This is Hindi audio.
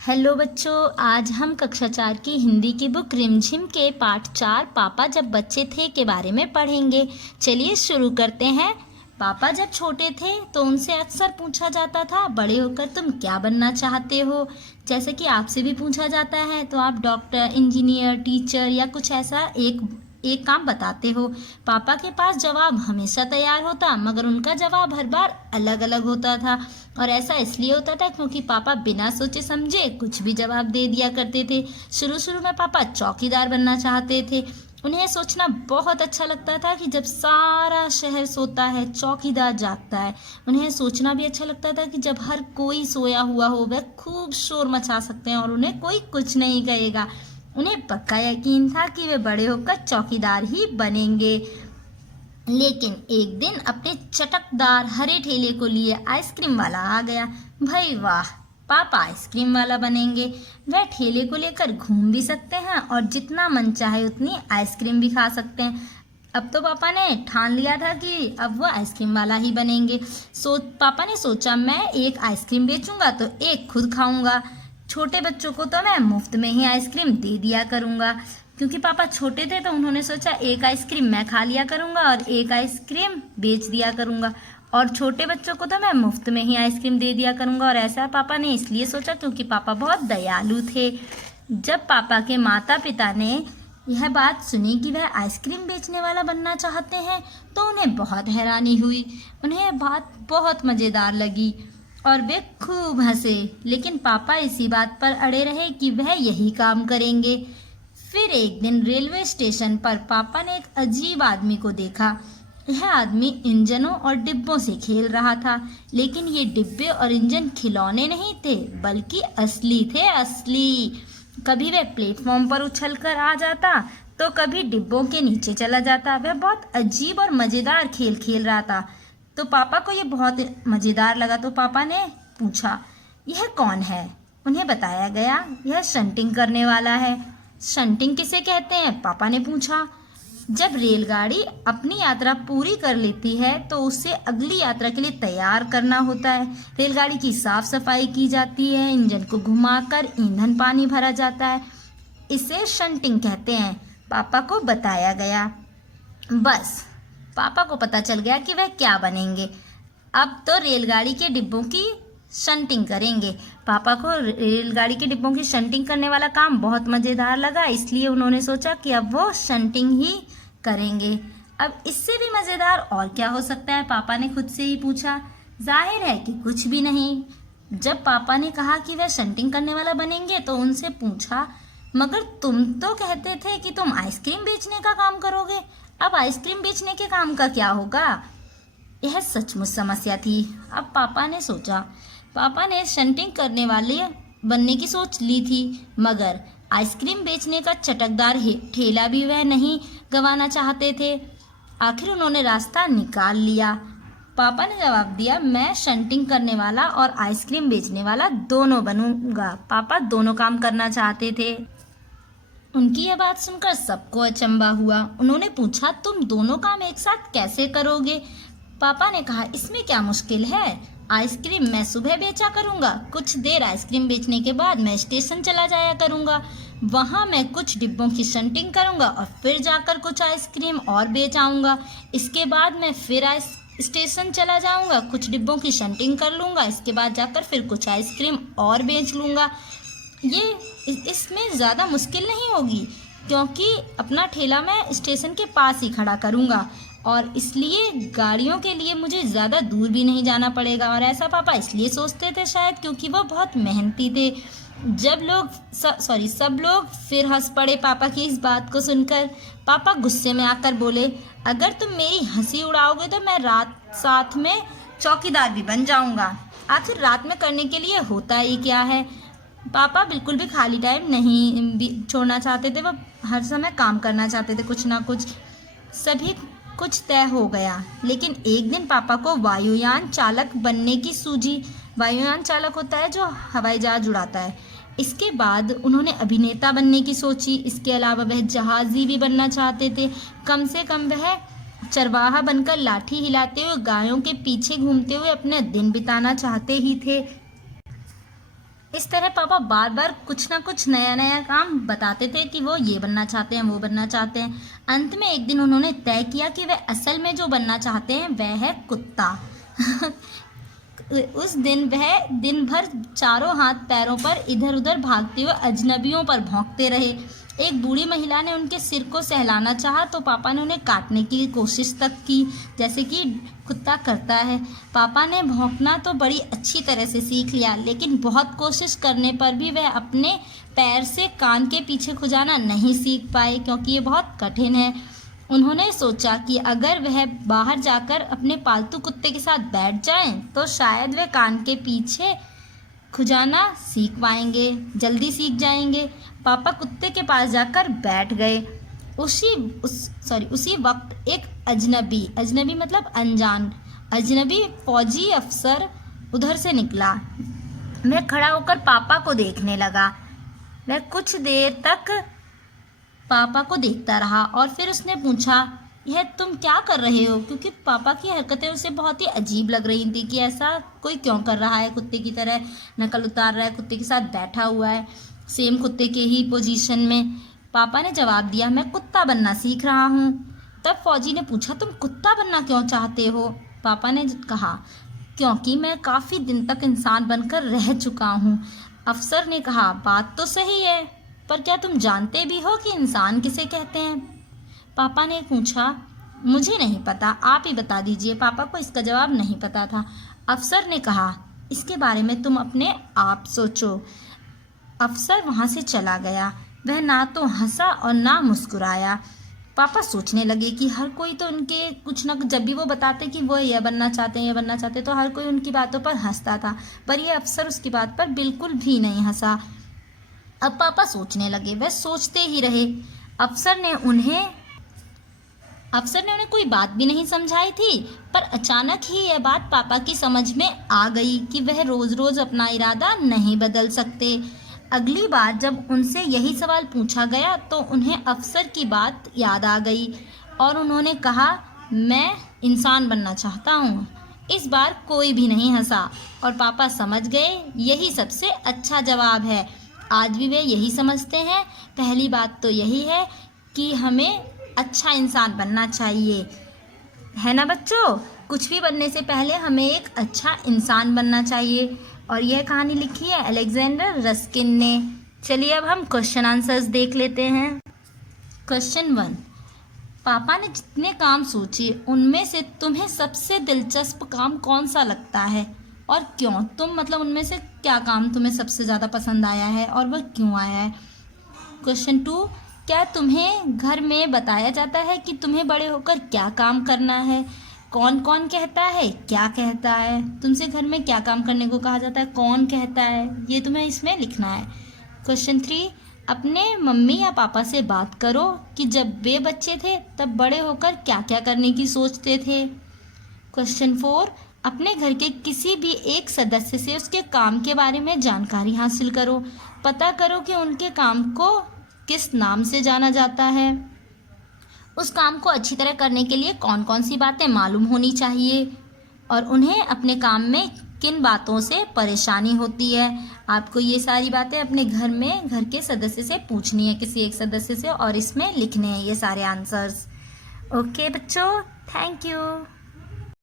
हेलो बच्चों, आज हम कक्षा 4 की हिंदी की बुक रिमझिम के पाठ 4 पापा जब बच्चे थे के बारे में पढ़ेंगे। चलिए शुरू करते हैं। पापा जब छोटे थे तो उनसे अक्सर पूछा जाता था, बड़े होकर तुम क्या बनना चाहते हो। जैसे कि आपसे भी पूछा जाता है तो आप डॉक्टर, इंजीनियर, टीचर या कुछ ऐसा एक काम बताते हो। पापा के पास जवाब हमेशा तैयार होता, मगर उनका जवाब हर बार अलग अलग होता था। और ऐसा इसलिए होता था क्योंकि पापा बिना सोचे समझे कुछ भी जवाब दे दिया करते थे। शुरू शुरू में पापा चौकीदार बनना चाहते थे। उन्हें सोचना बहुत अच्छा लगता था कि जब सारा शहर सोता है चौकीदार जागता है। उन्हें सोचना भी अच्छा लगता था कि जब हर कोई सोया हुआ हो वह खूब शोर मचा सकते हैं और उन्हें कोई कुछ नहीं कहेगा। उन्हें पक्का यकीन था कि वे बड़े होकर चौकीदार ही बनेंगे। लेकिन एक दिन अपने चटकदार हरे ठेले को लिए आइसक्रीम वाला आ गया। भाई वाह, पापा आइसक्रीम वाला बनेंगे। वह ठेले को लेकर घूम भी सकते हैं और जितना मन चाहे उतनी आइसक्रीम भी खा सकते हैं। अब तो पापा ने ठान लिया था कि अब वो आइसक्रीम वाला ही बनेंगे। पापा ने सोचा, मैं एक आइसक्रीम बेचूंगा तो एक खुद खाऊंगा। छोटे बच्चों को तो मैं मुफ्त में ही आइसक्रीम दे दिया करूंगा। क्योंकि पापा छोटे थे तो उन्होंने सोचा एक आइसक्रीम मैं खा लिया करूंगा और एक आइसक्रीम बेच दिया करूंगा, और छोटे बच्चों को तो मैं मुफ्त में ही आइसक्रीम दे दिया करूंगा। और ऐसा पापा ने इसलिए सोचा क्योंकि पापा बहुत दयालु थे। जब पापा के माता पिता ने यह बात सुनी कि वह आइसक्रीम बेचने वाला बनना चाहते हैं तो उन्हें बहुत हैरानी हुई। उन्हें बात बहुत मज़ेदार लगी और वे खूब हंसे। लेकिन पापा इसी बात पर अड़े रहे कि वह यही काम करेंगे। फिर एक दिन रेलवे स्टेशन पर पापा ने एक अजीब आदमी को देखा। यह आदमी इंजनों और डिब्बों से खेल रहा था, लेकिन ये डिब्बे और इंजन खिलौने नहीं थे बल्कि असली थे, असली। कभी वह प्लेटफॉर्म पर उछल कर आ जाता तो कभी डिब्बों के नीचे चला जाता। वह बहुत अजीब और मज़ेदार खेल खेल रहा था। तो पापा को ये बहुत मज़ेदार लगा तो पापा ने पूछा, यह कौन है। उन्हें बताया गया, यह शंटिंग करने वाला है। शंटिंग किसे कहते हैं, पापा ने पूछा। जब रेलगाड़ी अपनी यात्रा पूरी कर लेती है तो उसे अगली यात्रा के लिए तैयार करना होता है। रेलगाड़ी की साफ सफाई की जाती है, इंजन को घुमाकर ईंधन पानी भरा जाता है। इसे शंटिंग कहते हैं, पापा को बताया गया। बस पापा को पता चल गया कि वह क्या बनेंगे। अब तो रेलगाड़ी के डिब्बों की शंटिंग करेंगे। पापा को रेलगाड़ी के डिब्बों की शंटिंग करने वाला काम बहुत मज़ेदार लगा, इसलिए उन्होंने सोचा कि अब वो शंटिंग ही करेंगे। अब इससे भी मज़ेदार और क्या हो सकता है, पापा ने खुद से ही पूछा। जाहिर है कि कुछ भी नहीं। जब पापा ने कहा कि वह शंटिंग करने वाला बनेंगे तो उनसे पूछा, मगर तुम तो कहते थे कि तुम आइसक्रीम बेचने का काम करोगे, अब आइसक्रीम बेचने के काम का क्या होगा। यह सचमुच समस्या थी। अब पापा ने सोचा, पापा ने शंटिंग करने वाले बनने की सोच ली थी, मगर आइसक्रीम बेचने का चटकदार ठेला भी वह नहीं गंवाना चाहते थे। आखिर उन्होंने रास्ता निकाल लिया। पापा ने जवाब दिया, मैं शंटिंग करने वाला और आइसक्रीम बेचने वाला दोनों बनूंगा। पापा दोनों काम करना चाहते थे। उनकी यह बात सुनकर सबको अचंभा हुआ। उन्होंने पूछा, तुम दोनों काम एक साथ कैसे करोगे। पापा ने कहा, इसमें क्या मुश्किल है। आइसक्रीम मैं सुबह बेचा करूंगा, कुछ देर आइसक्रीम बेचने के बाद मैं स्टेशन चला जाया करूंगा। वहां मैं कुछ डिब्बों की शंटिंग करूंगा और फिर जाकर कुछ आइसक्रीम और बेच आऊंगा। इसके बाद मैं फिर स्टेशन चला जाऊंगा, कुछ डिब्बों की शंटिंग कर लूंगा। इसके बाद जाकर फिर कुछ आइसक्रीम और बेच लूंगा। ये इसमें ज़्यादा मुश्किल नहीं होगी क्योंकि अपना ठेला मैं स्टेशन के पास ही खड़ा करूंगा और इसलिए गाड़ियों के लिए मुझे ज़्यादा दूर भी नहीं जाना पड़ेगा। और ऐसा पापा इसलिए सोचते थे शायद क्योंकि वो बहुत मेहनती थे। सब लोग फिर हंस पड़े पापा की इस बात को सुनकर। पापा गुस्से में आकर बोले, अगर तुम मेरी हंसी उड़ाओगे तो मैं रात साथ में चौकीदार भी बन जाऊंगा। आखिर रात में करने के लिए होता ही क्या है। पापा बिल्कुल भी खाली टाइम नहीं छोड़ना चाहते थे, वो हर समय काम करना चाहते थे, कुछ ना कुछ। सभी कुछ तय हो गया, लेकिन एक दिन पापा को वायुयान चालक बनने की सूझी। वायुयान चालक होता है जो हवाई जहाज उड़ाता है। इसके बाद उन्होंने अभिनेता बनने की सोची। इसके अलावा वह जहाजी भी बनना चाहते थे। कम से कम वह चरवाहा बनकर लाठी हिलाते हुए गायों के पीछे घूमते हुए अपने दिन बिताना चाहते ही थे। इस तरह पापा बार बार कुछ ना कुछ नया नया काम बताते थे कि वो ये बनना चाहते हैं, वो बनना चाहते हैं। अंत में एक दिन उन्होंने तय किया कि वे असल में जो बनना चाहते हैं वह है कुत्ता। उस दिन वह दिन भर चारों हाथ पैरों पर इधर उधर भागते हुए अजनबियों पर भौंकते रहे। एक बूढ़ी महिला ने उनके सिर को सहलाना चाहा तो पापा ने उन्हें काटने की कोशिश तक की, जैसे कि कुत्ता करता है। पापा ने भौंकना तो बड़ी अच्छी तरह से सीख लिया, लेकिन बहुत कोशिश करने पर भी वह अपने पैर से कान के पीछे खुजाना नहीं सीख पाए, क्योंकि ये बहुत कठिन है। उन्होंने सोचा कि अगर वह बाहर जाकर अपने पालतू कुत्ते के साथ बैठ जाएं, तो शायद वे कान के पीछे खुजाना सीख पाएंगे, जल्दी सीख जाएंगे। पापा कुत्ते के पास जाकर बैठ गए। उसी वक्त एक अजनबी मतलब अनजान अजनबी फौजी अफसर उधर से निकला। वह खड़ा होकर पापा को देखने लगा। वह कुछ देर तक पापा को देखता रहा और फिर उसने पूछा, यह तुम क्या कर रहे हो? क्योंकि पापा की हरकतें उसे बहुत ही अजीब लग रही थी कि ऐसा कोई क्यों कर रहा है, कुत्ते की तरह नकल उतार रहा है, कुत्ते के साथ बैठा हुआ है, सेम कुत्ते के ही पोजीशन में। पापा ने जवाब दिया, मैं कुत्ता बनना सीख रहा हूँ। तब फौजी ने पूछा, तुम कुत्ता बनना क्यों चाहते हो? पापा ने कहा, क्योंकि मैं काफ़ी दिन तक इंसान बनकर रह चुका हूँ। अफसर ने कहा, बात तो सही है, पर क्या तुम जानते भी हो कि इंसान किसे कहते हैं? पापा ने पूछा, मुझे नहीं पता, आप ही बता दीजिए। पापा को इसका जवाब नहीं पता था। अफसर ने कहा, इसके बारे में तुम अपने आप सोचो। अफसर वहाँ से चला गया। वह ना तो हंसा और ना मुस्कुराया। पापा सोचने लगे कि हर कोई तो उनके कुछ ना कुछ, जब भी वो बताते कि वो यह बनना चाहते हैं, यह बनना चाहते, तो हर कोई उनकी बातों पर हंसता था, पर यह अफसर उसकी बात पर बिल्कुल भी नहीं हंसा। अब पापा सोचने लगे। वह सोचते ही रहे। अफसर ने उन्हें कोई बात भी नहीं समझाई थी, पर अचानक ही यह बात पापा की समझ में आ गई कि वह रोज रोज अपना इरादा नहीं बदल सकते। अगली बार जब उनसे यही सवाल पूछा गया तो उन्हें अफसर की बात याद आ गई और उन्होंने कहा, मैं इंसान बनना चाहता हूँ। इस बार कोई भी नहीं हंसा और पापा समझ गए यही सबसे अच्छा जवाब है। आज भी वे यही समझते हैं। पहली बात तो यही है कि हमें अच्छा इंसान बनना चाहिए, है ना बच्चों? कुछ भी बनने से पहले हमें एक अच्छा इंसान बनना चाहिए। और यह कहानी लिखी है अलेक्जेंडर रस्किन ने। चलिए अब हम क्वेश्चन आंसर्स देख लेते हैं। क्वेश्चन 1, पापा ने जितने काम सोचे उनमें से तुम्हें सबसे दिलचस्प काम कौन सा लगता है और क्यों? तुम मतलब उनमें से क्या काम तुम्हें सबसे ज़्यादा पसंद आया है और वह क्यों आया है? क्वेश्चन 2, क्या तुम्हें घर में बताया जाता है कि तुम्हें बड़े होकर क्या काम करना है? कौन कौन कहता है, क्या कहता है? तुमसे घर में क्या काम करने को कहा जाता है, कौन कहता है? ये तुम्हें इसमें लिखना है। क्वेश्चन 3, अपने मम्मी या पापा से बात करो कि जब वे बच्चे थे तब बड़े होकर क्या क्या करने की सोचते थे। क्वेश्चन 4, अपने घर के किसी भी एक सदस्य से उसके काम के बारे में जानकारी हासिल करो। पता करो कि उनके काम को किस नाम से जाना जाता है। उस काम को अच्छी तरह करने के लिए कौन कौन सी बातें मालूम होनी चाहिए और उन्हें अपने काम में किन बातों से परेशानी होती है। आपको ये सारी बातें अपने घर में घर के सदस्य से पूछनी है, किसी एक सदस्य से, और इसमें लिखने हैं ये सारे आंसर्स। ओके बच्चों, थैंक यू।